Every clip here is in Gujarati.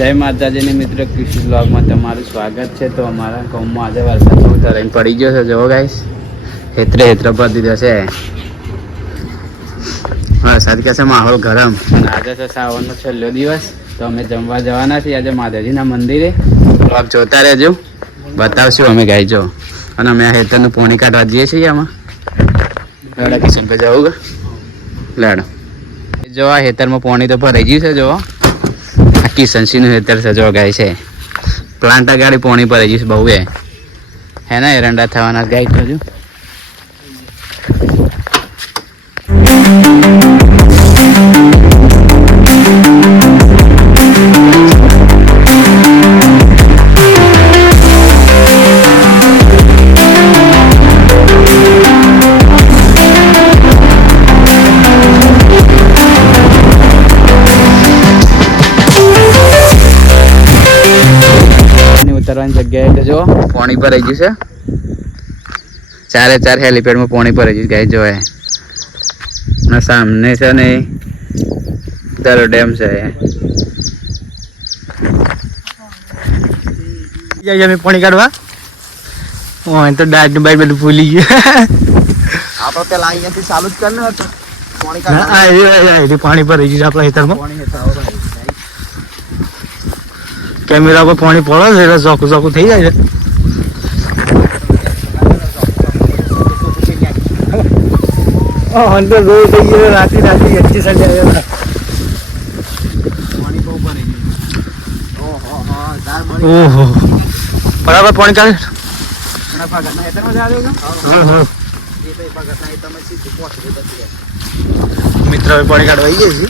જય માતાજીની મિત્ર કૃષિ બ્લોગમાં તમારું સ્વાગત છે। તો અમારા ગામમાં આજે વરસાદ બહુ તરાઈને પડી ગયો છે। જુઓ ગાઈસ, હેતરે પડી દીધો છે વરસાદ કે છે માહોલ ગરમ। અને આજે છે શ્રાવણનો છેલ્લો દિવસ, તો અમે જમવા જવાના છીએ આજે માતાજીના મંદિરે। બ્લોગ જોતા રહેજો, બતાવશું અમે ગાઈ જો। અને અમે આ હેતરનું પોણી કાઢવા જઈએ છીએ આમાં લેડા કિશન પર જવું લેડો જો આ હેતરમાં પોણી તો ભરાઈ ગયું છે। જો કિશનસિંહ નું હેતર છે, જો ગાય છે પ્લાન્ટ ગાડી પોણી ભરાઈ ગયું છે બહુ હે ને એરંડા થવાના ગાય તો જો ઉતરવાની જગ્યાએ તો જો પાણી ભરાઈ ગયું છે। ચારે ચાર હેલીપેડમાં પાણી ભરાઈ ગયું ગાય જો ના સામને છે ને તારો ડેમ છે। અમે પાણી કાઢવા તો ડાટ નું બાઈટ બધું ભૂલી ગયું। આપણે પેલા અહીંયાથી ચાલુ જ કરને હતું પાણી કાઢવા। પાણી ભરાઈ ગયું આપણા ખેતરમાં। કેમેરા પર પાણી પડે છે એટલે ચોખ્ખું ચોખ્ખું થઈ જાય છે। અંદર રોજ થઈ ગયો રાતે રાતે એક્સી સાંજે આવ્યો। ઓહો બરાબર પાણી કાઢે મિત્ર પાણી કાઢવા આવી જાય છે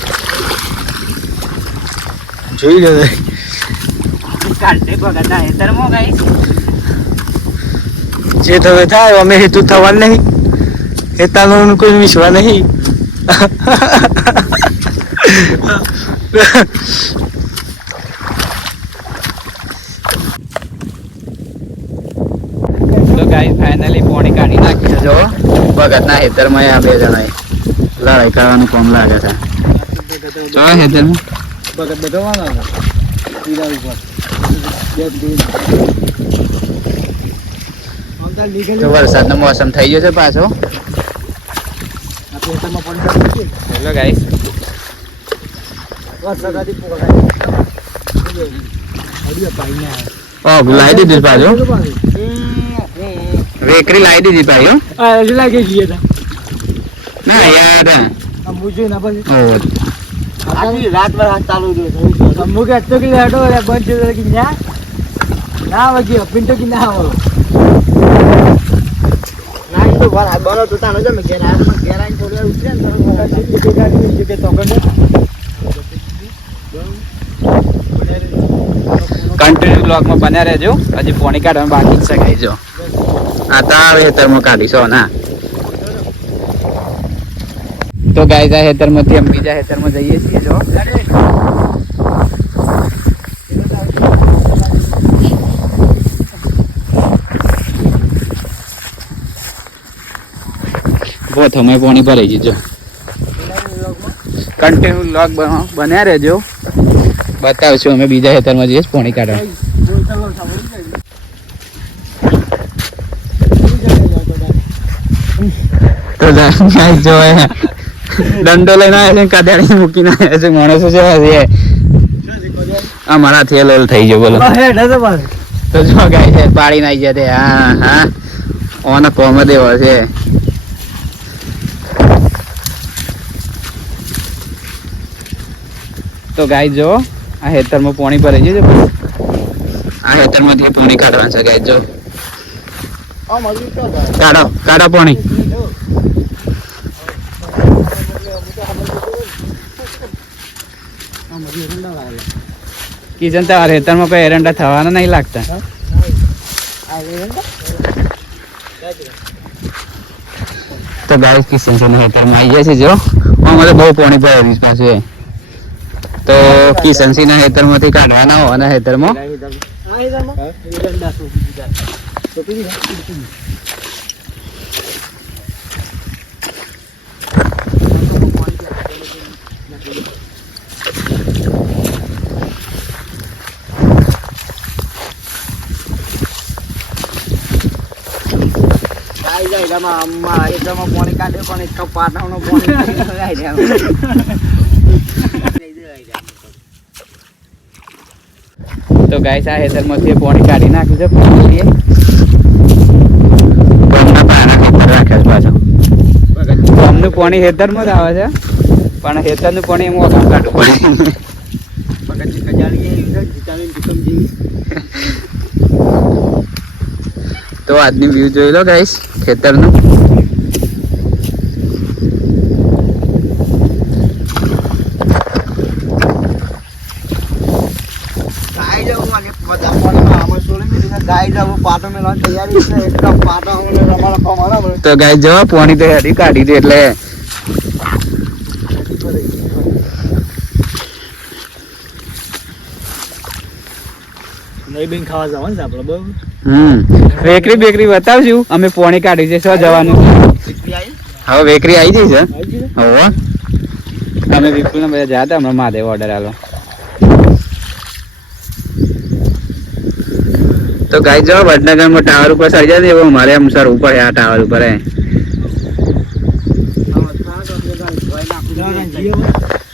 જોઈ લો જે તમે થાય અમે હેતુ થવાનું નહીં હેતાનો કોઈ વિશ્વાસ નહીં। તો ગાઈસ ફાઇનલી પોણી કાઢી નાખી છે। જો ભગતના હેતરમાં આ બે જણાએ લડાઈ કરવાનું કામ લાગે છે। જો હેતરમાં ભગત બધો તો વરસાદનો મોસમ થઈ ગયો છે પાછો। હેલો ગાઈસ, લાવી દીધી પાછો વેકરી લાવી દીધી પાછો લાગી ગયા ના યાર રાત ભર ચાલુ અમુક તો કે હેડો બંધ છે કે ના વગી પિંટો કે ના આવો ના તો વાર બનો તો તાનો જમે કે રાત માં ગેરાઈ થોડી ઉતરે ને તો ગાડી કે તોકને કન્ટિન્યુ બ્લોગમાં બન્યા રહેજો। હજી પોણી કાઢવાનું બાકી જ છે ગાઈસ। જો આ તાર હેતરમાં કાઢીશો ના તો ગાઈસ આ હેતરમાંથી અમે બીજા હેતરમાં જઈએ છીએ। જો બહુ અમે પાણી ભરાઈ ગયું। જો કન્ટિન્યુ બ્લોગ બન્યા રહેજો, બતાવશું અમે બીજા હેતરમાં જઈએ પાણી કાઢવા। તો જો દંડો લઈને આવ્યા છે, કાદાડી મૂકીને આવ્યા છે માણસો છે અમારા થેલ થઈ ગયો બોલો। તો જો ગાય છે પાડી નાખી જતે હા હા ઓને કોમ દેવો છે। તો ગાય જો આ હેતરમાં પાણી ભરાઈ ગયું છે, આ હેતરમાંથી પાણી કાઢવાનું છે ગાય। જો કાઢો કાઢો પાણી। કિશન તમારા હેતરમાં કોઈ એરંડા થવાના નહીં લાગતા। તો ગાય કિશન હેતરમાં આવી જાય છે। જો અમારે બહુ પાણી ભરાઈ પાછું તો કિશનસિંહ ના હેતરમાંથી કાઢવાના હોવાના હેતરમાં પાણી કાઢે પણ એક પાટાનો પાણી તો ગાઈસ આ હેતરમાંથી પાણી કાઢી નાખ્યું છે પાણી રાખ્યા પાછો ગામનું પાણી હેતરમાં જ આવે છે પણ હેતરનું પાણી એમ ઓછું કાઢવું પડે. તો આજની વ્યૂ જોઈ લો ગાઈસ ખેતરનું. તો ગાય જવા પાણી તો હેડી કાઢી દે એટલે ખાવા જવાનું છે આપડે બહુ. વેકરી બેકરી બતાવશું અમે પાણી કાઢી છે શું જવાનું. હવે વેકરી આવી જઈ છે હવે અમે વિપુલ ને બધા જયા હતા હમણાં મહાદેવ ઓર્ડર આલો. તો ગાય જો વડનગરમાં ટાવર ઉપર ચડી જાય એવું મારે એમ સર ઉપર આ ટાવર ઉપર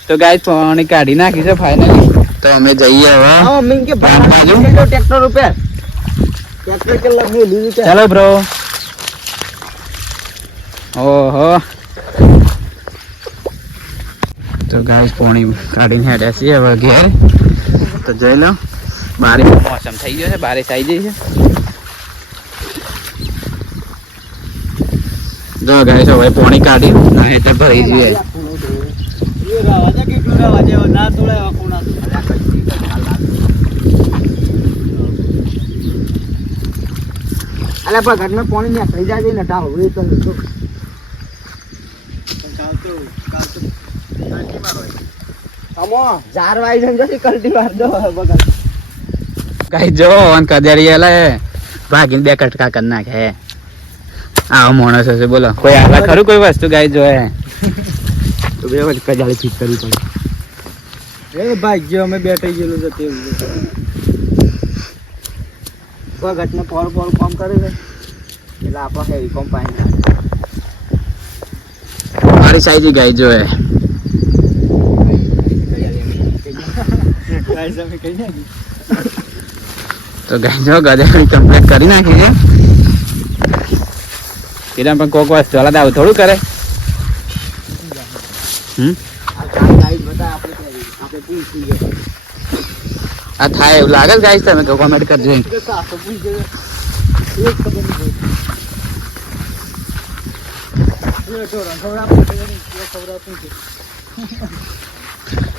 તો ગાય પાણી કાઢી નાખી છે ફાઇનલી. તો અમે જઈએ હવે ટ્રેક્ટર ઉપર ચાલો બ્રો. ઓહો તો ગાય પાણી કાઢીને હેડે છે હવે ઘેર. તો જોઈ લો બારીશ મોસમ થઈ ગયો છે, બારીશ આવી ગઈ છે. જો ગાઈસ હવે પાણી કાઢી અને તે ભરી જઈએ. અલા પણ ઘરમાં પાણી ને થઈ જાય ને ટાવ એ તો ચાર વાઈ જશે કલ્ટી વાર દો બગલ ગાઈસ જો અન કદેરી એલા ભાગીને બે કટકા કરી નાખે. આવો માણસ હશે બોલો કોઈ આલા ખરું કોઈ વસ્તુ ગાઈસ જો તો બે વખત કજાળી ફિટ કરવી પડે. એ ભાગ્ય અમે બેઠી ગયેલું છે તેવું ઘટને પોર પોર કામ કરે છે એટલે આપણે હેવી કોમ પાણી મારી સાઈઝ ગાઈ જો તો ગાઈ જો ગધેડી કમ્પ્લીટ કરી નાખી છે. એના પણ કોક વસ્તુ હલા આવું થોડું કરે. આ થાય એવું લાગે ગાઈસ તમે કોમેન્ટ કરજો.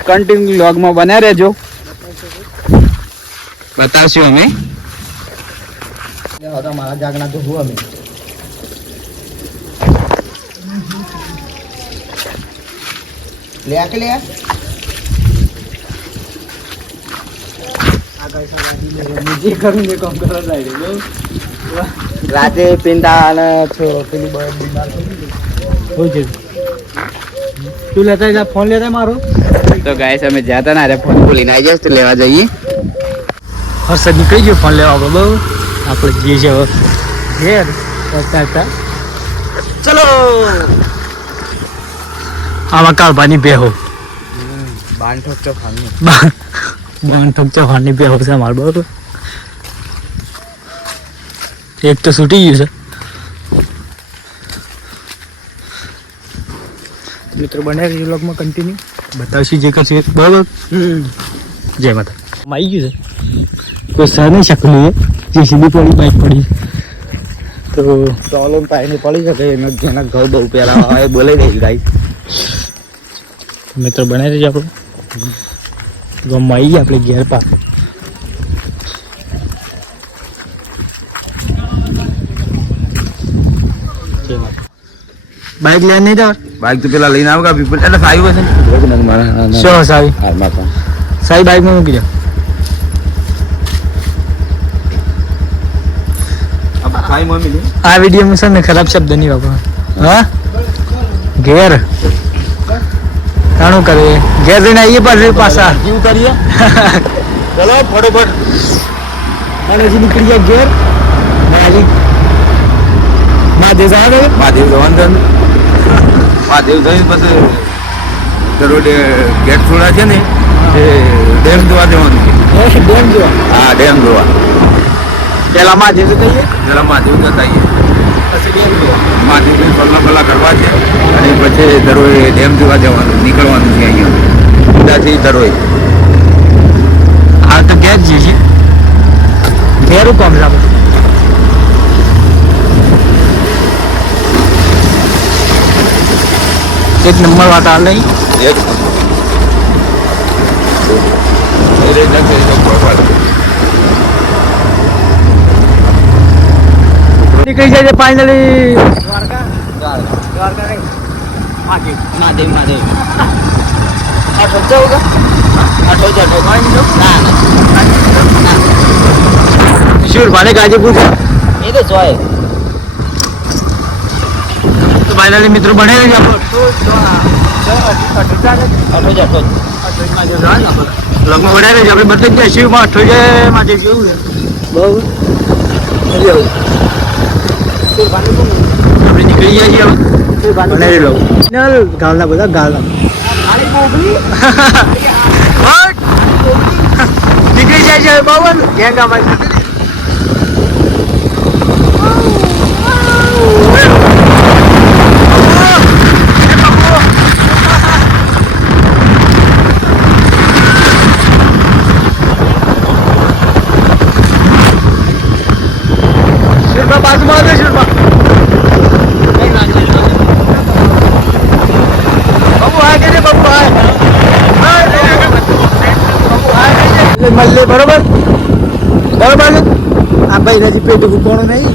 કન્ટિન્યુ વ્લોગમાં બન્યા રહેજો બતાવશું અમે. મારા જાગના તો હું અમે લે કે લે રાતે પિંડા અને પેલી તું લેતા જા ફોન લેતા મારો. તો ગાઈસ અમે જ્યાં હતા ને અરે ફોન ભૂલીને આવી જાય તો લેવા જઈએ. હર્ષદ નીકળી ગયો ફોન લેવા આપણે બહુ આપણે જઈએ છીએ હવે ઘેર હતા. ચલો આમાં કાળભાની બેહો બાન ઠોકચો ખાવાનું બાન ઠોકચો ખાવાની બેહો છે મારે બરોબર. એક તો છૂટી ગયું છે. મિત્રો બને વ્લોગમાં કન્ટિન્યુ બતાવશું જે કરશું બરાબર. જય માતા આવી ગયું છે કોઈ સર નહીં શકલું એ જે સીધી પડી બાઈક પડી તો ચોલો પાણી પડી શકે એનો જેના ઘઉં બહુ પહેલા આવે બોલાઈ દઈ ગાઈ. મિત્રો બનાવી દેજો આપણે ગામમાં આવી ગયા આપણે ઘેર પાક. બાઈક લઈને નહીં જવા. બાઈક તો પેલા લઈને આવગા પીપલ એટલે સાયું હશે શું સાહેબ સાહેબ બાઈકમાં મૂકી જાઓ. આ વિડીયોમાં છે ને ખરાબ શબ્દ નહીં વાપરવાનો. હા ઘેર કાણું કરે ઘેર જઈને આવીએ પાછા કેવું કરીએ ચલો ફટોફટ અને હજી નીકળી ગયા ઘેર. મહાદેવ સાહેબ મહાદેવ જવાનું મહાદેવ જઈને પછી દરોડે ગેટ થોડા છે ને એ ડેમ જોવા જવાનું છે. ડેમ જોવા હા ડેમ જોવા. પેલા મહાદેવ જઈએ પેલા મહાદેવ જતા આવીએ. પછી ડેમ જોવા મહાદેવને પલ્લા કરવા છે અને પછી દરોડે ડેમ જોવા જવાનું નીકળવાનું છે અહીંયા ઉદાથી દરોડે. હાલ તો ઘેર જઈએ છીએ ઘેરું કામ લાગે એક નંબર વાતાવરણ નહીં એક નીકળી જાય છે ફાઇનલી મહાદેવ મહાદેવ શિવર ભાને ગાજીપુર એ તો જોય તો ફાઇનલી મિત્રો બનાવી જ લગ્ન બનાવી જ આપણે બધી જ શિવમાં અઠવાડિયે માટે જેવું બહુ આપણે નીકળી જાય છીએ હવે બનાવી લઉં ગાલના બધા ગાલના નીકળી જાય છે બાબા ગેંગામાં બાજુમાં આવે છે બાબુ આ કે બાબુ મળે બરોબર બરોબર આ ભાઈ હજી પેટ ફૂકવાનું નહીં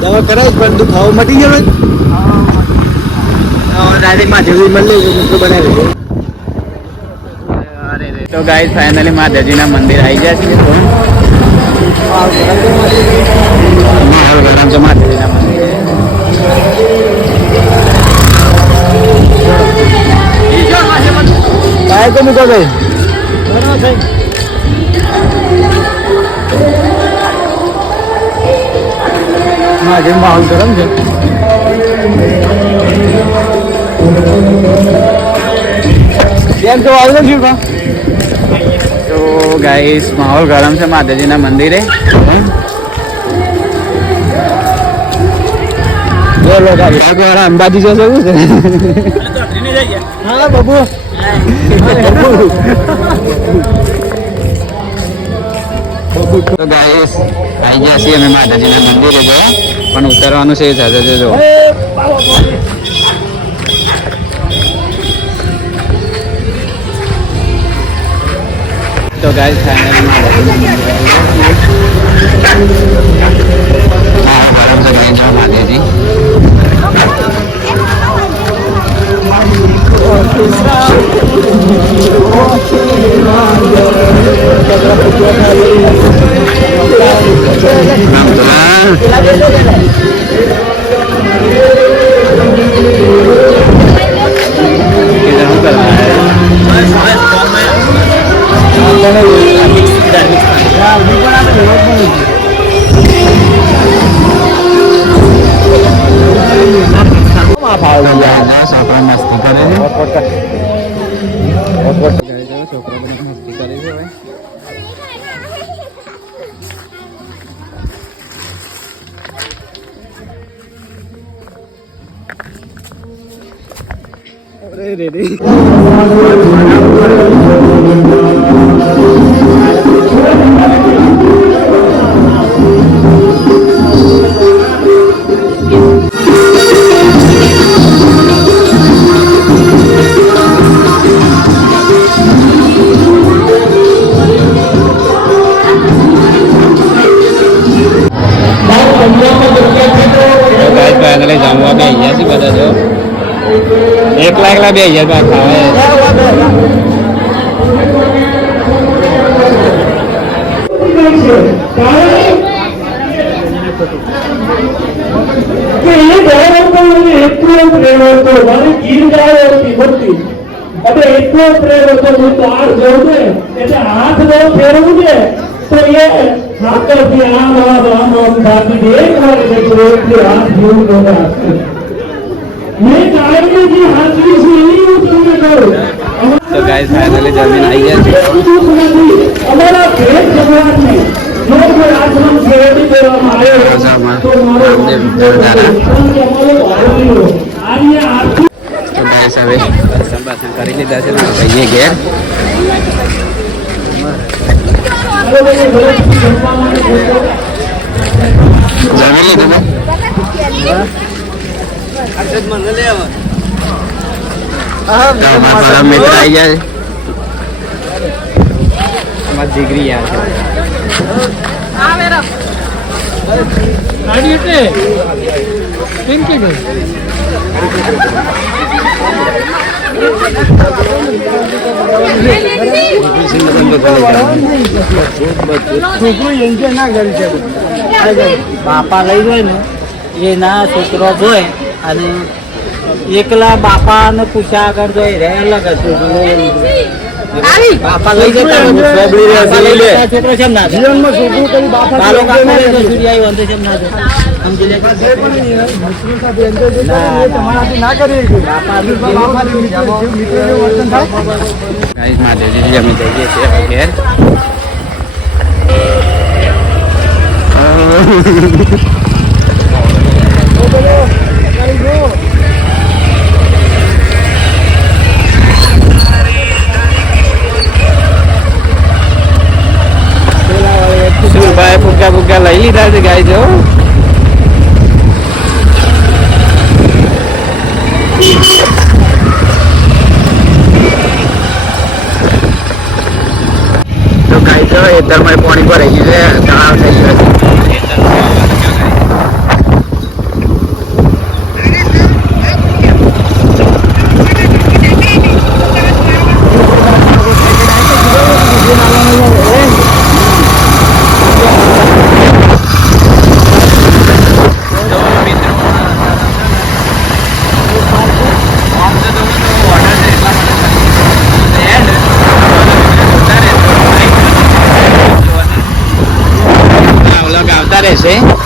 દવા કરાય પણ દુખાવો મટી ગયો ડાયરેક્ટ માં જલ્દી મળે બનાવી તો ગાઈસ ફાઇનલી મહાદેવજીના મંદિર આવી જાય છે. માહોલ ગરમ છે મહાદેવજીના મંદિરે. કાય તો મૂકો ભાઈ જે માહોલ ગરમ છે કેમ તો આવ્યો છે તો ગાઈસ માહોલ ગરમ છે મહાદેવજીના મંદિરે. અંબાજી જશે એવું છે હા બાબુ તો ગાઈસ આવી ગયા છીએ અમે માતાજીના મંદિરે જોવા પણ ઉતરવાનું છે સાથે જો તો ગાઈસ ફાઇનલી માતાજીના મંદિરે ગરમ છે ગાઈસ મહાદેવજી. છોકરા મસ્તી કરે છે. છોકરા બધા મસ્તી કરે છે ભાઈ. ફાઇનલી જમવા બે ગયા છે બધા જો એકલા બે ગયા એટલો પ્રેમ હતો હું તો આ જોઉં ને એટલે હાથ જો ફેરવું છે તો તો ગાઈસ ફાઇનલી જમીન આવી ગયા છે. તો ગાઈસ હવે દર્શન બાર્શન કરી લીધા છે. ભાઈએ ઘેર જમી લીધું ને? તો અમારા પરમ મિત્ર આવી ગયા છે. અમારા જીગરી યાર છે. ગાડી એટલે કેમ કે ગઈ છોકરો એન્જોય ના કરી શકે. બાપા લઈ જાય ને એના છોકરો જોઈ અને એકલા બાપા ને પૂછ્યા આગળ જોઈ રે અલગ બાપા લઈ જતા છોકરો છે ના જીવનમાં છોકરું કરી બાપા બાલો કાકા લઈ જાય સૂર્ય આવ્યો અંતે ના સમજી લે ના કરી બાપા ગાઈસ માધેજી અમે જઈએ છીએ હવે ઘેર. શું ભાઈ ફુગ્ગા ફુગ્ગા લઈ લીધા છે ગાય જો. તો ગાય જો ખેતરમાં પાણી ભરાઈ ગયું છે. તળાવ થઈ ગયો છે. આવતા રહેશે.